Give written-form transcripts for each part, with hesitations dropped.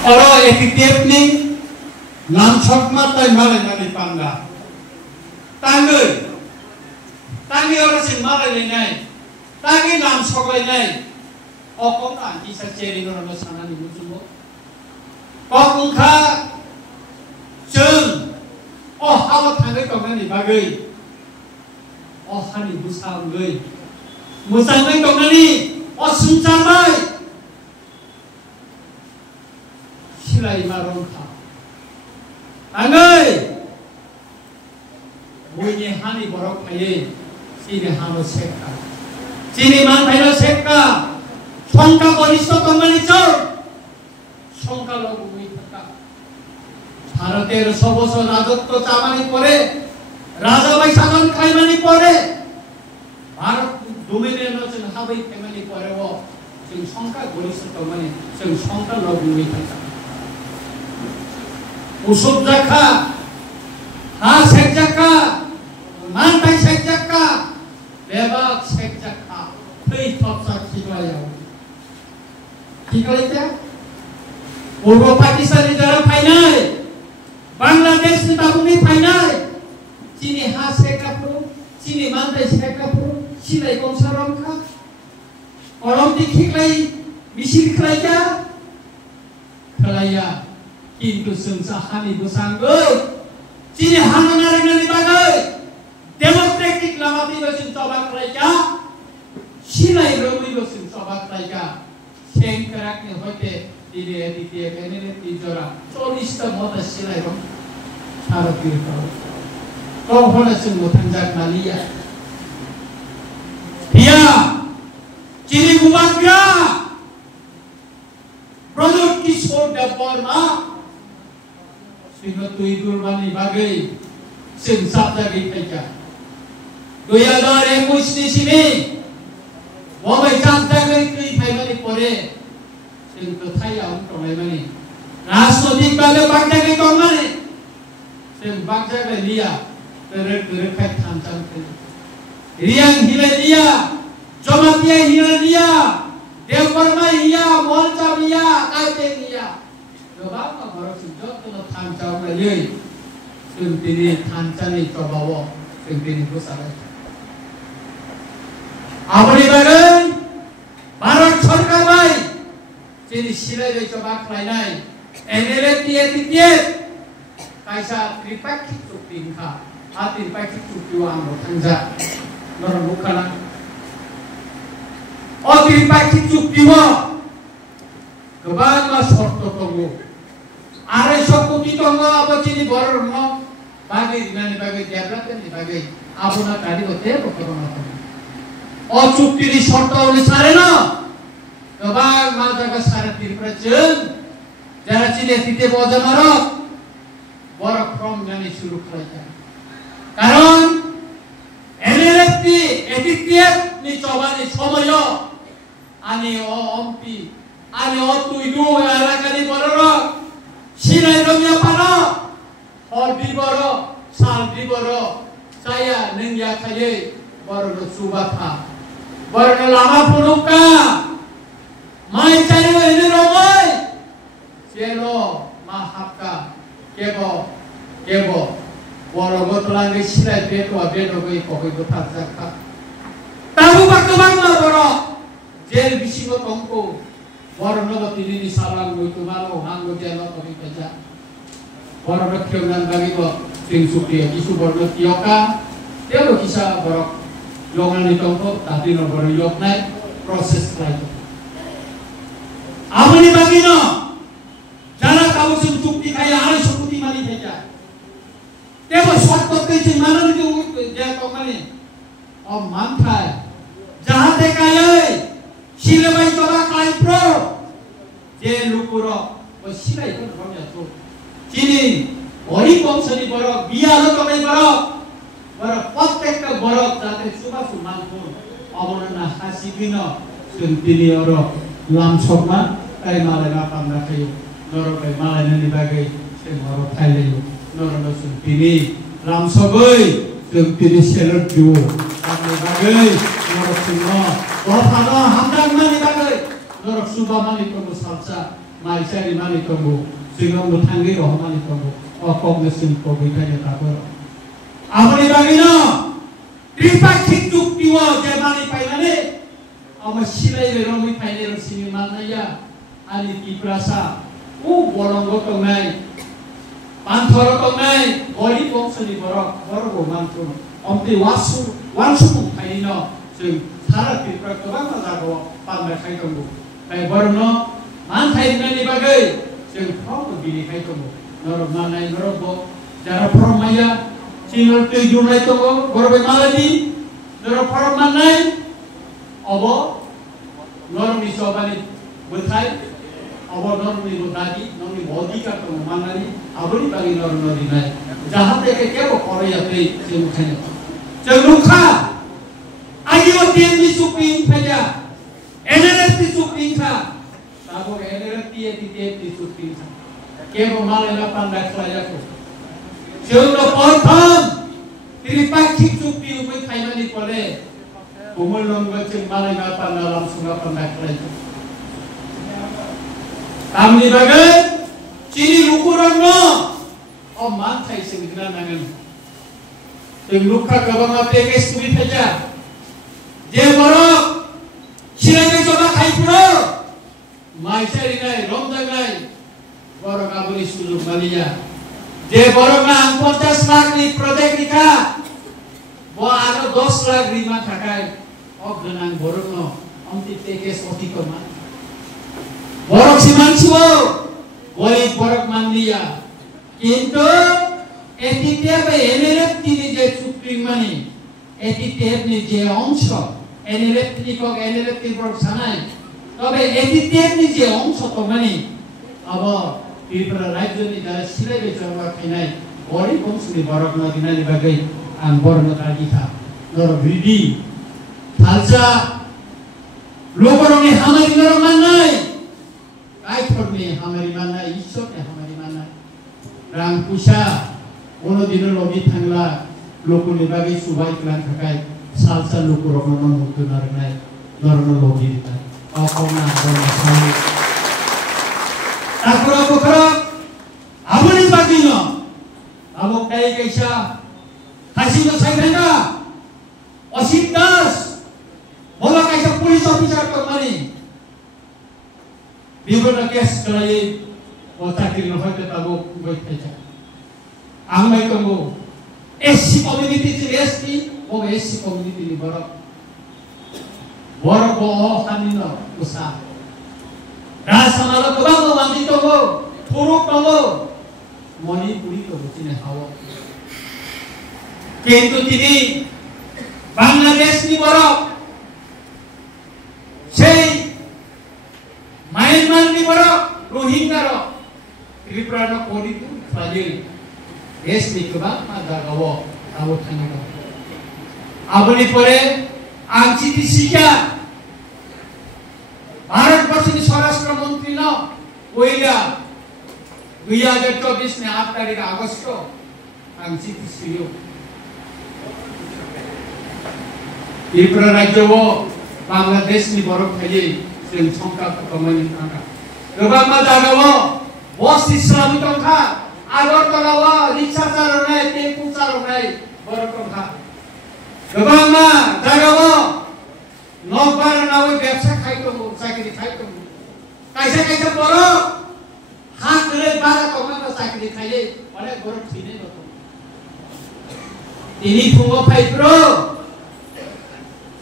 Orang etiket ni langsung mata malah nanti panda. Tangi orang sing malah ni, tangi langsung ni. Okong kan kisah ceri orang sana ni musuh. Okong kah jeng, hawa tangi kau ni bagai, hani musang gay, musang gay kau ni, suncan bay. Silai marong kah, tangai, bunyi hani borok kaya, sini hano sekka, sini mantai lo sekka, songka boristo kembali cor, songka lo bumi taka, Bharater soboso rajotto chamani pore, raja bai sajan kaimani pore, Bharat domain lo chen habai kaimani pore wo, sing songka boristo kembali, sing songka lo bumi taka. Usub jaka, sek jaka, mantai sek jaka, bebak sek jaka, pei top sak hidayau. Hidayau? Purwo Pakistan ni jara painai, Bangladesh ni tabungi painai, sini sek kapro, sini mantai sek kapro, sini kongsa rongka, orang dikiklai, misir kelaya, kelaya. কিন্তু সংসাহানি বসাঙ্গই চিনি হানানারে নানি বাগাই ডেমোক্রেটিক লামাতি বসিন সবাক রাইকা সিলাই রবি বসিন সবাক রাইকা সেন করাকনে হইতে দিলে দিতে বেনেলে তিজরা 40 টা মত সিলাই রং সারা দিন করো কখনো সিন মথানজাক নালিয়া হিয়া চিনি গুবাগা প্রজুক কিশোর Debbarma Sehingga tuidur bani bagai sensat lagi kerja. 2021 di sini, wabai camta lagi kerja bani pore, sehingga thaya untuk bani. Rasnotik bagai bangsa lagi kau mana? Sehingga bangsa lagi dia terus kai camta kerja. Riang hilang dia, Jomatia hilang dia, Dewarma dia, Monca dia, Kaite dia. Coba kalau sejak tu thancau lagi, sentini thancau ni coba sentini tu sahaja. Apa ni bagai? Barat सरकार by, sini silai bayi coba kelainan, NLT tiap, kaisa tripak itu pingka, tripak itu tuang bertanja, orang bukan. Tripak itu tiwa, kebanyakan sorto tunggu. Are sokuti tonggo apa cini boror mo bagi dinani bagi diablat ni bagi abuna tadi bote pokoknya cukti di sorto ni sarena kebang malta ka sara tirpracen jara cini tite boda marok borok from nani shuru kalaja karon NLFT etitiet ni coba ni somoyo ani ompi ani tuidu alakani borok Silai romya pano, hordi boro, saldi boro, saya nengya kaye, boro subata, boro lama punuka, mai cari ini romai, cielo mahaka, kebo, boro gotolan ni silai beto goi koi gotar zakka, tahu waktu bangma boro, jel bisigo tongko. Orang nak ini salang itu malu, anggo jalan kami kerja. Orang nak kionan bagi tu, sing suki, isu orang kioka, dia lo kisah orang jongan itu tu, tapi no orang yok naik proses lagi. Apa ni bagi no? Jangan tahu sing suki kaya hari suki mali kerja. Dia mau suatu kerja mana itu dia kau mali? Mantai, jahat kaya. Sila bayi coba kain pro, je lupuro, sila itu namanya tu. Cini, ori komsani borok, biar lo kami borok protek ke borok, jatuh suka sumanpun, awalnya hasibino, sentini orang, langsung mah, kaya malah ngapain kayu, norok kaya malah ni bagai, semua Thailand, norok sentini, langsung boy, sentini seller jual, kami bagai, norok semua. Orang hamdan mana bagai, orang subah mana itu musafir, maisari mani tunggu, sehingga mutanggi roh mani tunggu, okong mesin kopi kaya takor. Apa ni bagino? Tripaksik cuktiwa jamani paimane, ama silai leromi paine sini mana ya, ani kiprasa, bolong gotong nai, panthor gotong nai, bori bongsani borok go mantu, omti wansu paino, sing sarat kipra kebang mazago, panmai kai tunggu, kai borno. Mantai nani bagai, sing kau begini kai kamu, norok manai norok bo, cara permaya, single tujuh nai tunggu, borbe maladi, norok permanai, obo, norok ni sobani betai, obo norok ni bodadi, norok ni bodi ka kamu manali, aboni bagi norok nori nai, jahat deke kebo Korea tei sing kene, sing luka, ayo tiap ni suping saja, energi ni suping sa. Aku energi tiap disupping. Kau malah lapan dah kelaya tu. Siapa pertama tripaksik supping upay kainan di pole. Umulong macam malah lapan dalam sungai dah kelaya. Kami bagai ciri ukuran no. Man kai sengkena nangan. Luka kabang apa kes tuit saja. Dia borok. Silakan coba kai pura. Maisari nai, romdang nai, borok abuni suluk malia. Je borok na 50 lakh ni project nikah, bo aro 10 lakh rima thakai, ob denang borok no, omti tekes oti koma. Borok siman siwo, boli borok manlia. Kintu, etitiap enerep tini je supreme money, etitiap ni je onsho, enerep tini kok enerep tini borok sanai. তবে এটিতে যে অংশ তো মানে আবার ত্রিপুরা রাজ্য নি যারা সিলাই বেচবা খাইনাই বড়ি বংশনি বরক নদিনানি বাগৈ আম বর্ণ তাগিথা নর ভিডি খালসা লোকরনি হামারি নর মানাই কাই ফরনি হামারি মানাই ঈশ্বরনে হামারি মানাই রাং পুষা কোনদিন লবি থাংলা লোকনি বাগৈ সুবাই ক্লান থাকাই সালসা লোকরন মুক্ত নারনাই নরন লবি দিতা Aku nak bermasalah. Aku kerap, abu ni baginya, abu kaya kaisa, kasih tu saya kena, ositas, bola kaisa polis officer kemari, biar nak kes kelai, otak kiri nak kita tahu buat kaisa. Angmai kamu, SC community tu SC, SC community ni barak. Borok boh kanino usah. Rasa malah kebang mandi tunggu, turuk tunggu, moni puri tunggu cina hawa. Kintu tini Bangladesh ni borok, sei Myanmar ni borok, Rohingya ro, Tripura no kodi tu fragile. Des ni kebang ada gawo, gawo tanya. Aboni pore आंचिति शिक्षा भारत वर्ष की स्वराष्ट्र मंत्री न ओइला 2024 में 8 तारीख अगस्त को आंचिति सियो त्रिपुरा राज्य वो बांग्लादेश नि बरफ खाई जों संका कमानि थांगा गोबां मा जागा वो बस इस्लामी तंखा आगरतला वो रिक्शा चालनाय टेम्पो चालनाय बरफ तंखा गोबां मा जागा वो नौकर नावै व्यवसाय खाइतों चाकरी खाइतों कैसे कैसे बरफ हाथ ले बारा कमा चाकरी खाइले अनेक बरफ थिने बतो ini fungo paipro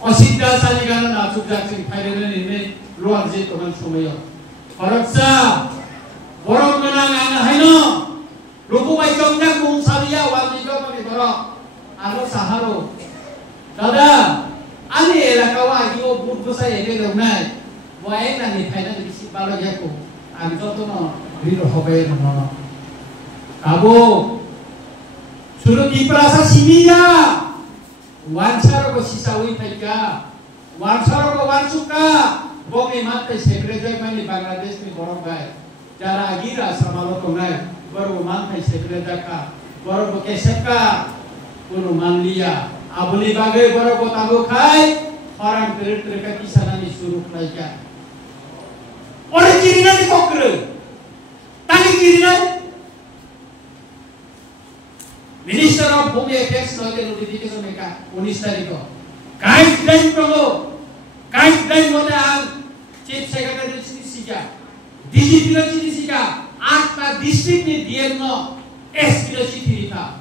osidda saligana na subjaksin pairelen ini luar je toman somayo paraksa borok menang ana haino luku bai jongdak mung sabiya wali jo mani borok aro saharo dada ani elaka wa yo buddo sa ele ronai wa ena ni phaina ni sibalo yako ami joto no riro hobe no abo suruh diperasa simia, wansaro ko sisawi taika, wansaro ko wansuka, bomi mate sekretary mani Bangladesh ni borong bay, jara agira sama lo kongai, baru mate sekretary ka, baru keseka, kuno manlia, abuli bagai baru ko tabu kai, orang terdekat di sana ni suruh taika. Orang kiri nanti kok keren, tadi kiri nanti. Minister of Home Affairs noite notification mereka 19 तारिख को guideline प्रगो guideline होता है Chief Secretary सिका DGP लो सिका 8 का district में DM no SP लो चिट्ठी था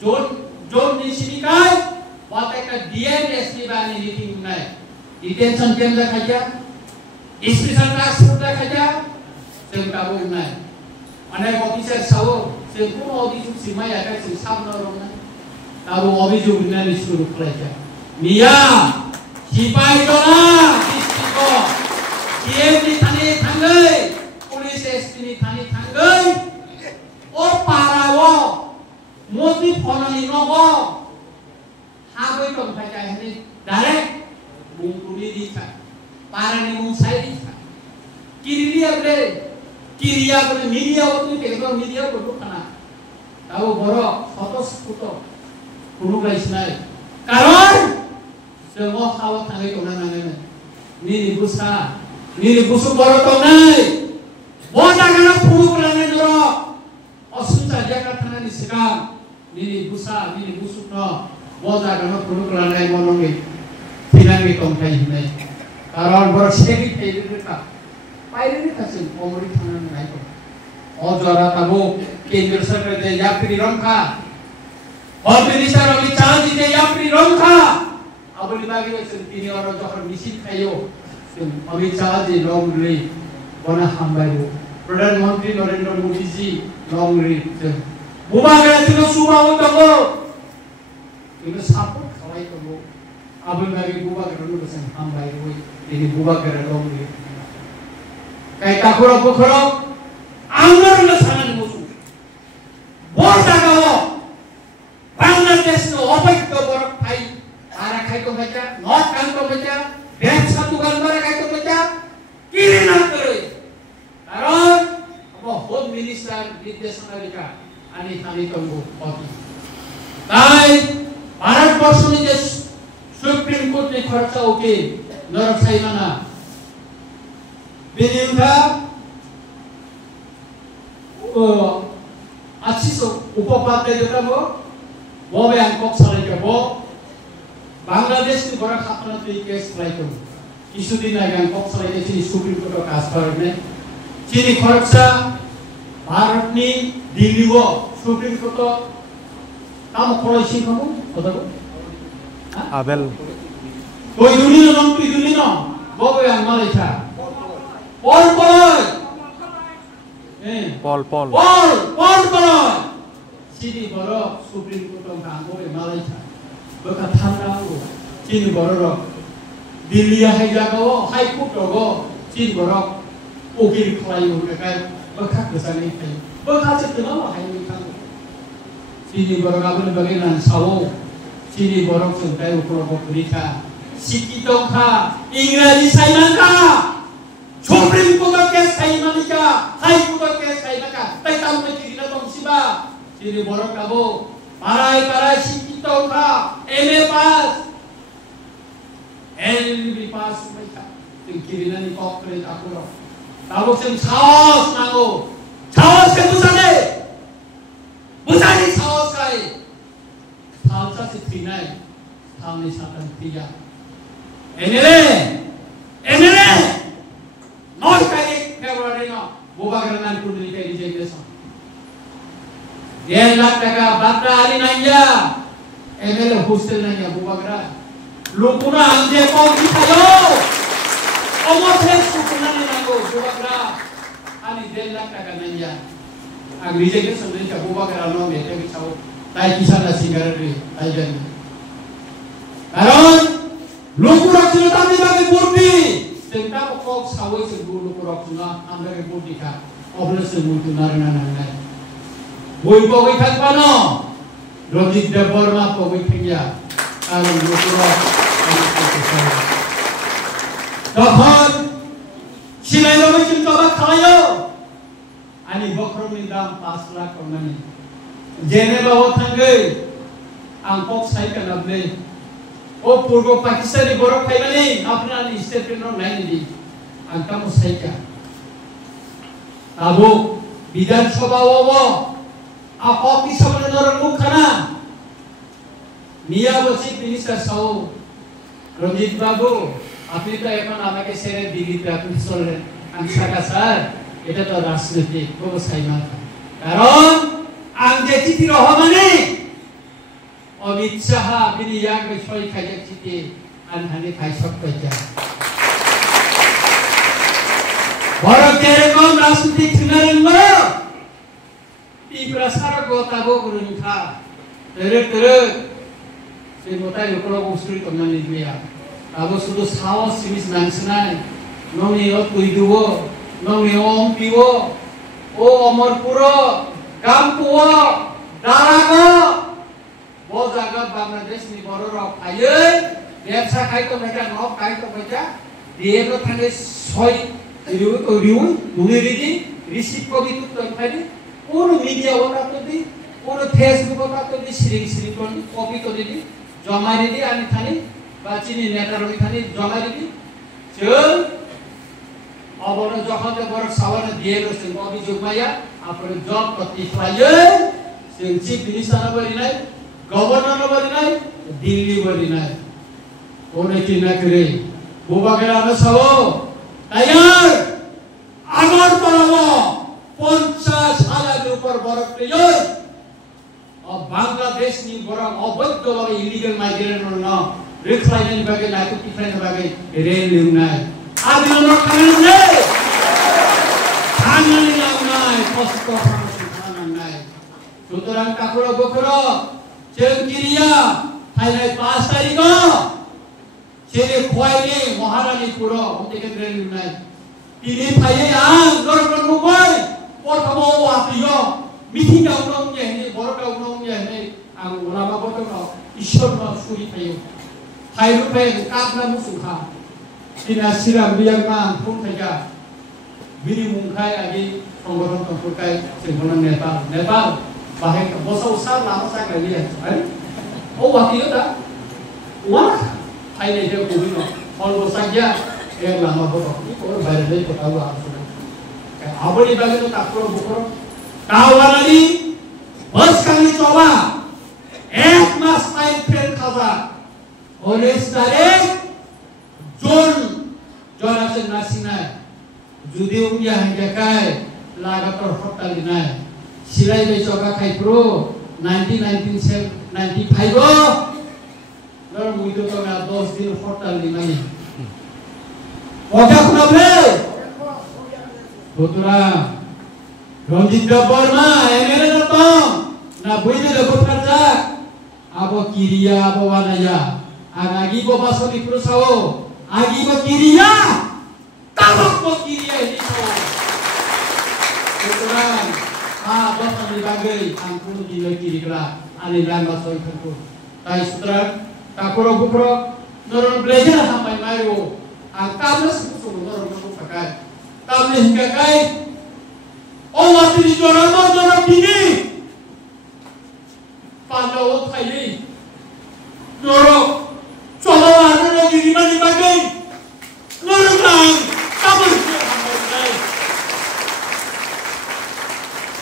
जोन ने सिका बात एक का DM SP बाने मीटिंग में detention camp ला खाया special task force ला खाया सेंटा वो में अनेक ऑफिसर सावो Sengkung audit simai ada sesam norongnya. Tahu audit juga ni suruh kerja. Nia, sipai dola, istiko. Kiam ni thani thangai, polis SP ni thani thangai. Or parawo, modi phone ni nogo. Haboi kong kerja ni direct bungkuli dikah. Para ni bungsai dikah. Kiriya ber media waktu itu media perlu kena tahu borok foto perlu guys naik karon semua kawat tangai orang nangai ni busu borok tangai boda kena perlu kelana dorok osun saja kata ni sekam ni busu no boda kena perlu kelana monongi tidak ditongkai ni karon borok sedikit itu Pierre नहीं था ओमरी थाना में नहीं तो और जरा तबो केंद्र सरकार दे यात्री रंखा और मिनिस्टर अभी चाल जी दे यात्री रंखा अब लिबागी में तीन और जो हर मिसिल खायो अभी चाल जी लॉन्ग रे बना हम बायो प्रधानमंत्री नरेंद्र मोदी जी लॉन्ग रे बुबा गया तीनों सुबह वो तबो तीनों सापो खवाई तबो अब लिबागी बुबा गया तो संग हम बायो वो तीन बुबा गया लॉन्ग रे Kaya takuro anggar na sana ni musuh. Borda kawo, Bangladesh no opai to borak pai, ara khai to baca, not kan to baca, bank satu gambar khai to baca, kiri na kore. Karon, apa Home Minister Videsh Amerika, ani thani tunggu poti. Tai, Bharat Barsho ni je Supreme Court ni kharcha oke, narak sai mana. Beninda, अच्छी सो उपपाद्य जोता वो बैंकॉक साले के वो बांग्लादेश की बड़ा खापना तो एक केस लाइक हो इशू दिन आए बैंकॉक साले के चीनी सुप्रीम कोर्ट का कास्पर में चीनी खर्चा भारत ने दिल्ली वो सुप्रीम कोर्ट काम खोलाई कामो होता को आबेल तो इधुली ना वो बैंक माले था Paul Sini borok Supreme Court of Angkor Malaysia berkata tahu Sini borok Delhi hai jago High Court jago Sini borok ukir kelayu kan berkata kesana itu berkata kenapa hai itu Sini borok apa bagaimana sawo Sini borok sampai ukur berita Sikitongka Inggris Saimangka Supreme Court case kai malika, High Court case kai maka, tai tahu macam mana tong siapa, sini borok kabo, parai sikitau ka, MA pass, LB pass mereka, tingkiri nani kok kerja aku loh, tahu sen chaos nago, chaos ke busane chaos kai, salsa si trinai, thamni satan tiga, MLA Noi kaya February no, buka kerana kundi kaya di sini besok. 1.5 lakh batra hari nanya, MLA hostel nanya buka kerana. Lukuna anje kau kita yo, omor fresh lukuna nanya go buka kerana. Ani 1.5 lakh nanya. Agri jadi sebenarnya buka kerana no mereka bisa. Tai kisah nasi garari, tai jadi. Karon, lukuna sudah tadi bagi burdi. Tentang pokok sawai sebulu korok tuna anda report dika, oblas sebulu tuna nana. Boy pokok ikan pano, logik dapur mah pokok ikannya, kalau korok. Dapat silai logo cinta kayo, ani bokrom ni dam 5 lakh kormani. Jene bawa tanggai, angkok saya kenable. ओ पूर्व पाकिस्तानी बोरक खाई बने अपना state petrol नहीं दी अंका मुसाइका tabuk বিধানসভা apa kisah menurut mukana Mia Chief Minister Sao Ranjit Babu আপনি তো এখন আমাকে ছেড়ে দিল্লিতে আপনি চললেন আমি সাকা স্যার এটা তো রাজনৈতিক ব্যবসায়ী না কারণ আমি যে চিঠি রহমানে অমিত শাহ বিনি ইয়াক বিষয় খাইয়া চিঠি আনহানি খাই সব কইতা ভারতের কোন রাজনৈতিক থিনারেন Ibra sarap gua tahu kurun kah, terus si botai lokal bosuri teman ni dia. Tahu sudah sawas simis nangsenai, nongi ot kuiduwo, nongi om piwo, o omor puro, kampuwo, darago, bo jaga Bangladesh ni boro rok aye, ব্যবসা খাই তো বেটা নব খাই তো বেটা দিয়ে তো থাকে ছয় রিউ দুই রিদি রিসিভ কবি তো খাইনি পুরো মিডিয়া ওটা তো দি পুরো ফেসবুক ওটা তো দি সিরিং করনি কপি তো দিদি জমা দিদি আমি খানি বা চিনি নেতার ওই খানি জমা দিদি চল অবনে যখন বড় সাওয়ার দিয়ে গেছেন অভিযোগ মাইয়া আপনার জব প্রতি ফ্লাইয়ে চিফ মিনিস্টার বলি নাই গভর্নর বলি নাই দিল্লি বলি নাই কোনে কি না করে বুবাকে আমরা সব তাইয়ার আগর পড়াবো 50,000 উপর বরফ প্লেয়ার বাংলাদেশ নি বড় অবৈধভাবে ইলিগাল মাইগ্রেন্ট না রিফাইনারি ভাবে নাইতো টিফাইনারি ভাবে রেল লিউ নাই আদি আমরা কারণ নেই খানানি নাম নাই কষ্ট খানা নাই সুতরাং কাকুর বকর চেঙ্কিরিয়া ফাইনাল 5 তারিখ ছেলে খোয়াইলে মহারানী পুরো ওদিকে রেল লিউ নাই তিনি ফাইয়ে আং গরগর মুকই প্রথম ওয়াতিও মিথি দাউনং যেনে বড় দাউনং যেনে আং ওলাবা বতন ঈশ্বর ন সুরি ফাইও ফাইরু ফাই কাবলা মুসুখা তিনা সিরাম বিয়াংমা ফুং থাইকা বিনি মুংখাই আগি সংগঠন তংফুরকাই সিংহন নেপাল বাহে বসা উসা লামা সা গালিয়া আই ও ওয়াতিও দা ওয়া ফাইলে যে কুবিনো ফল বসাইয়া এক লামা বতন ওর বাইরে দেই কথা আলোচনা aboni bagi tu tak perlu bukur. Kawan lagi, bos kami coba, mas main friend kaza, oleh tarik, John asen nasinai, judi umya hingga kai, laga terhotel dinai, silai becoba kai pro, 1995 lalu begitu tu nak 2 दिन hotel dinai. Oke aku boleh. Putra Ranjit Barma MLA datang na buine de botarja abo kiriya abo wanaya agagi bo basoni prusao agi bo kiriya tabak bo kiriya ini so putra abo kami bagai angkun di kiri kala ani lan basoi kanku tai putra takuro bukro noron belajar sampai mairo angkamas susu noron pakai Kami hingga kai, Allah di jorang ini, Pandawa Thai, jorang, coba ada lagi di mana bagai, jorang, kamu siapa?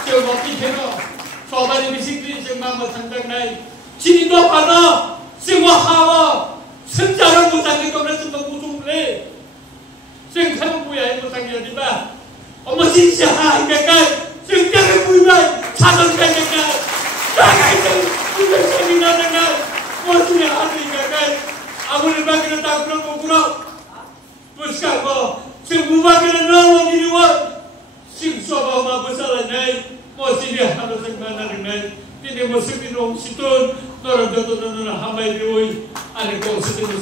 Coba pikirkan, coba di bisik semua macam naik, cini dua pada, semua hawa, sejarah musang itu mereka semua kusum le. Sengkang puya itu sangat tiba. Masih siapa hingga sengkang puya sadar hingga sangat itu sudah seminar dengan masih ada hingga aku lebih kita tak perlu berkurang. Terus kalau semua kita nawa di luar, semua bawa besar naik masih dia harus sengkang naik. Ini masih di ruang situ, orang jatuh hambai dioi, ada kau sedih.